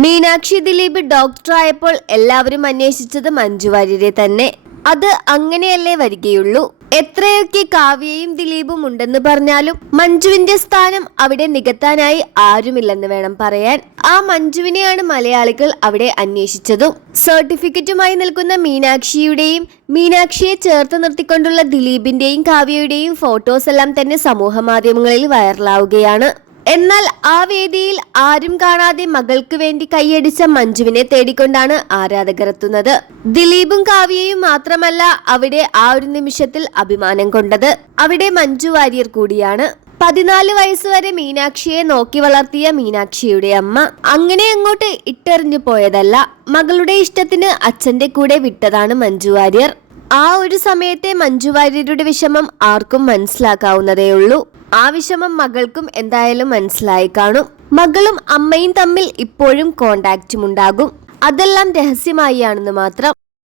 മീനാക്ഷി ദിലീപ് ഡോക്ടറായപ്പോൾ എല്ലാവരും അന്വേഷിച്ചത് മഞ്ജു വാര്യരെ തന്നെ. അത് അങ്ങനെയല്ലേ വരികയുള്ളൂ. എത്രയൊക്കെ കാവ്യയും ദിലീപും ഉണ്ടെന്ന് പറഞ്ഞാലും മഞ്ജുവിന്റെ സ്ഥാനം അവിടെ നികത്താനായി ആരുമില്ലെന്ന് വേണം പറയാൻ. ആ മഞ്ജുവിനെയാണ് മലയാളികൾ അവിടെ അന്വേഷിച്ചതും. സർട്ടിഫിക്കറ്റുമായി നിൽക്കുന്ന മീനാക്ഷിയുടെയും മീനാക്ഷിയെ ചേർത്ത് നിർത്തിക്കൊണ്ടുള്ള ദിലീപിന്റെയും കാവ്യയുടെയും ഫോട്ടോസ് എല്ലാം തന്നെ സമൂഹ മാധ്യമങ്ങളിൽ വൈറലാവുകയാണ്. എന്നാൽ ആ വേദിയിൽ ആരും കാണാതെ മകൾക്ക് വേണ്ടി കൈയടിച്ച മഞ്ജുവിനെ തേടിക്കൊണ്ടാണ് ആരാധകർ എത്തുന്നത്. ദിലീപും കാവ്യയും മാത്രമല്ല അവിടെ ആ ഒരു നിമിഷത്തിൽ അഭിമാനം കൊണ്ടത്. അവിടെ മഞ്ജു വാര്യർ കൂടിയാണ്. 14 വയസ്സുവരെ മീനാക്ഷിയെ നോക്കി വളർത്തിയ മീനാക്ഷിയുടെ അമ്മ അങ്ങനെ അങ്ങോട്ട് ഇട്ടെറിഞ്ഞു പോയതല്ല. മകളുടെ ഇഷ്ടത്തിന് അച്ഛന്റെ കൂടെ വിട്ടതാണ് മഞ്ജു വാര്യർ. ആ ഒരു സമയത്തെ മഞ്ജു വാര്യരുടെ വിഷമം ആർക്കും മനസ്സിലാക്കാവുന്നതേയുള്ളൂ. ആ വിഷമം മകൾക്കും എന്തായാലും മനസ്സിലായി കാണും. മകളും അമ്മയും തമ്മിൽ ഇപ്പോഴും കോണ്ടാക്റ്റും ഉണ്ടാകും. അതെല്ലാം രഹസ്യമായാണെന്ന് മാത്രം.